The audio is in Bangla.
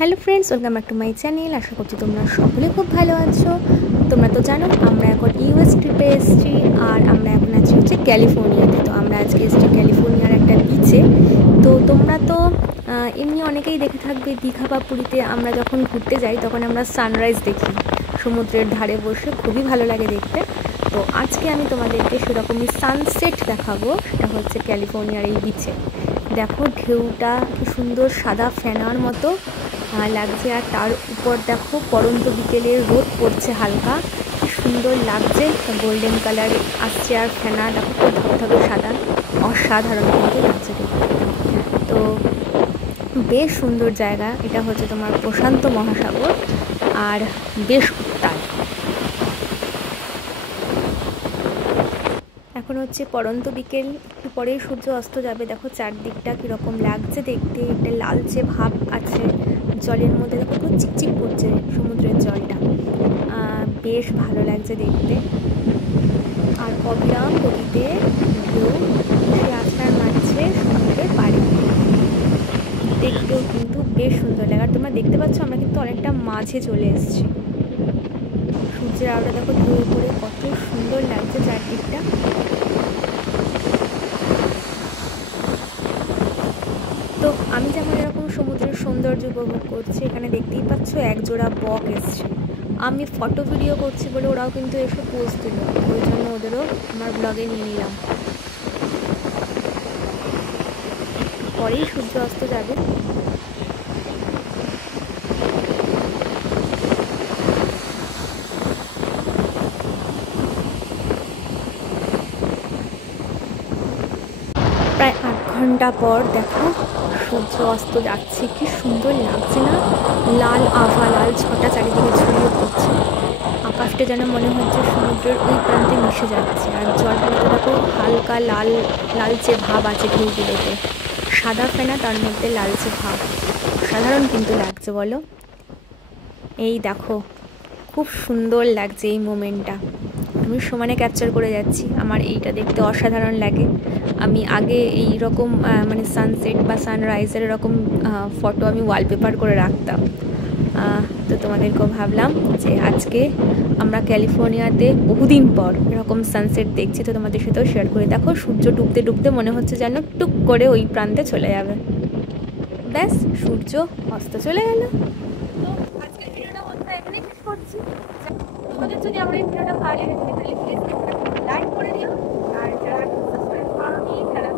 Hello friends, welcome back to my channel. আশা করছি তোমরা সকলে খুব ভালো আছো। তোমরা তো জানো আমরা এখন ইউএস ট্রিপে এসেছি, আর আমরা এখন আছি হচ্ছে ক্যালিফোর্নিয়াতে। তো আমরা আজকে এসেছি ক্যালিফোর্নিয়ার একটা বিচে। তো তোমরা তো এমনি অনেকেই দেখে থাকবে দীঘা বা পুরীতে আমরা যখন ঘুরতে যাই তখন আমরা সানরাইজ দেখি সমুদ্রের ধারে বসে, খুবই ভালো লাগে দেখতে। তো আজকে আমি তোমাদেরকে সেরকমই সানসেট দেখাবো, সেটা হচ্ছে ক্যালিফোর্নিয়ার এই বিচে। দেখো ঢেউটা কি সুন্দর সাদা ফেনার মতো লাগছে, আর তার উপর দেখো পড়ন্ত বিকেলের রোদ পড়ছে হালকা, কি সুন্দর লাগছে, গোল্ডেন কালার আসছে, আর ফেনা দেখো খুব ধবধবে সাদা, অসাধারণ কিন্তু লাগছে দেখতে। তো বেশ সুন্দর জায়গা। এটা হচ্ছে তোমার প্রশান্ত মহাসাগর আর বেশ উত্তাল। এখন হচ্ছে পড়ন্ত বিকেল, একটু পরেই সূর্য অস্ত যাবে। দেখো চারদিকটা কীরকম লাগছে দেখতে, একটা লালচে ভাব আছে জলের মধ্যে, দেখো খুব চিকচিক করছে সমুদ্রের জলটা, বেশ ভালো লাগছে দেখতে। আর অবিরাম গতিতে ঢেউ সে আছড়ার মারছে সমুদ্রের পাড়ে, দেখতেও কিন্তু বেশ সুন্দর লাগে। আর তোমরা দেখতে পাচ্ছ আমরা কিন্তু অনেকটা মাঝে চলে এসেছি। সূর্যের আলোটা দেখো ঢেউ করে কত সুন্দর লাগছে চারদিকটা। তো আমি যেমন এরকম সমুদ্রের সৌন্দর্য উপভোগ করছি, এখানে দেখতেই পাচ্ছ একজোড়া বক এসছে। আমি ফটো ভিডিও করছি বলে ওরাও কিন্তু এসে পোজ দিল, ওই জন্য ওদেরও আমার ব্লগে নিয়ে নিলাম। পরেই সূর্য অস্ত যাবে। প্রায় 8 ঘন্টা পর দেখো সূর্য অস্ত যাচ্ছে, কি সুন্দর লাগছে না? লাল আভা, লাল ছটা চারিদিকে ছড়িয়ে পড়ছে, আকাশটা যেন মনে হচ্ছে সমুদ্রের ওই প্রান্তে মিশে যাচ্ছে। আর জলগুলোতে দেখো হালকা লাল লালচে ভাব আছে ঢেউগুলোতে, সাদা ফেনা তার মধ্যে লালচে ভাব, সাধারণ কিন্তু লাগছে বলো। এই দেখো খুব সুন্দর লাগছে এই মোমেন্টটা, আমি সমানে ক্যাপচার করে যাচ্ছি। আমার এইটা দেখতে অসাধারণ লাগে। আমি আগে এই রকম মানে সানসেট বা সানরাইজের এরকম ফটো আমি ওয়ালপেপার করে রাখতাম। তো তোমাদেরকেও ভাবলাম যে আজকে আমরা ক্যালিফোর্নিয়াতে বহুদিন পর এরকম সানসেট দেখছি, তো তোমাদের সাথেও শেয়ার করে। দেখো সূর্য ডুবতে ডুবতে মনে হচ্ছে যেন টুক করে ওই প্রান্তে চলে যাবে, ব্যাস সূর্য অস্ত চলে গেল। তো আজকের ভিডিওটা বন্ধুরা এখানেই শেষ করছি। তোমাদের যদি আমার এই ভিডিওটা ভালো লেগে থাকে তাহলে প্লিজ লাইক করে দিও, আর যারা সাবস্ক্রাইব করোনি তারা